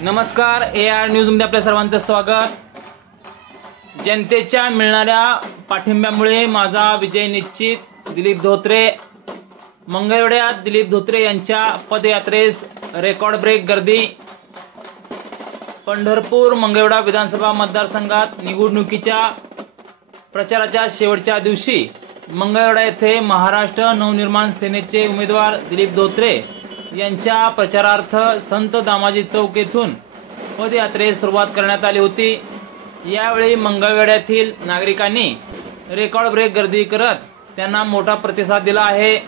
नमस्कार, AR news मध्ये आपल्या सर्वांचं स्वागत। जनतेच्या मिळणाऱ्या पाठिंब्यामुळे माझा विजय निश्चित। दिलीप धोत्रे। मंगळवेढ्यात दिलीप धोत्रे यांच्या पदयात्रेस रेकॉर्ड ब्रेक गर्दी। पंढरपूर मंगळवेढा विधानसभा मतदारसंघात निवडणुकीच्या प्रचाराच्या शेवटच्या दिवशी मंगळवेढा येथे महाराष्ट्र नवनिर्माण सेनेचे उमेदवार दिलीप धोत्रे यांच्या प्रचारार्थ संत दामाजी चौक येथून पदयात्रेस सुरुवात करण्यात आली होती। यावेळी मंगळवेढ्यातील नागरिकांनी रेकॉर्ड ब्रेक गर्दी करत त्यांना मोठा प्रतिसाद दिला आहे।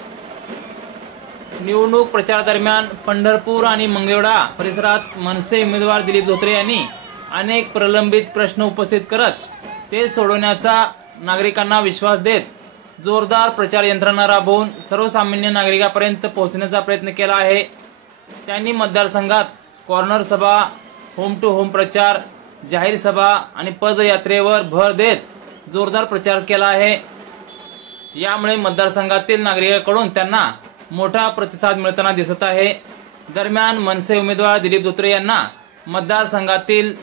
निवडणूक प्रचारादरम्यान पंढरपूर आणि मंगळवेढा परिसरात मनसे उमेदवार दिलीप धोत्रे यांनी अनेक प्रलंबित प्रश्न उपस्थित करत ते सोडवण्याचा नागरिकांना विश्वास देत जोरदार प्रचार यंत्रणा राबवून सर्वसामान्य नागरिकांपर्यंत पोहोचण्याचा प्रयत्न केला आहे। त्यांनी मतदारसंघात कॉर्नर सभा, होम टू होम प्रचार, जाहीर सभा आणि पदयात्रेवर भर देत जोरदार प्रचार केला आहे। यामुळे मतदारसंघातील नागरिकांकडून त्यांना मोठा प्रतिसाद मिळताना दिसत आहे। दरम्यान मनसे उमेदवार दिलीप धोत्रे यांना मतदारसंघातील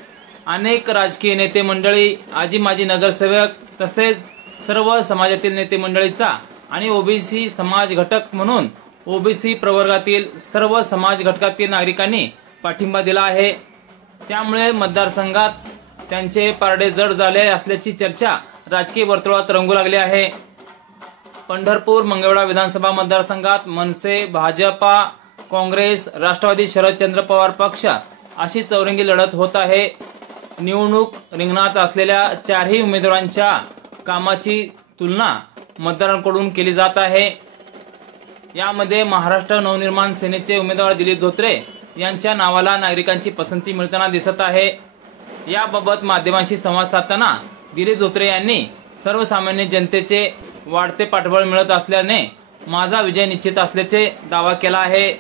अनेक राजकीय नेते मंडळी, आजी माजी नगरसेवक तसेच सर्व समाजातील नेते मंडळीचा आणि ओबीसी समाज घटक म्हणून ओबीसी प्रवर्गातील सर्व समाज घटकातील नागरिकांनी पाठिंबा दिला आहे। त्यामुळे मतदारसंघात त्यांचे पारडे जड झाले असल्याची चर्चा राजकीय वर्तुळात रंगू लागली आहे। पंढरपूर मंगळवेढा विधानसभा मतदारसंघात मनसे, भाजपा, काँग्रेस, राष्ट्रवादी शरदचंद्र पवार पक्ष अशी चौरंगी लढत होत आहे। निवडणूक रिंगणात असलेल्या चारही उमेदवारांच्या कामाची तुलना मतदारांकडून केली जात आहे। यामध्ये महाराष्ट्र नवनिर्माण सेनेचे उमेदवार दिलीप धोत्रे यांच्या नावाला नागरिकांची पसंती मिळताना दिसत आहे। याबाबत माध्यमांशी संवाद साधताना दिलीप धोत्रे यांनी सर्वसामान्य जनतेचे वाढते पाठबळ मिळत असल्याने माझा विजय निश्चित असल्याचे दावा केला आहे।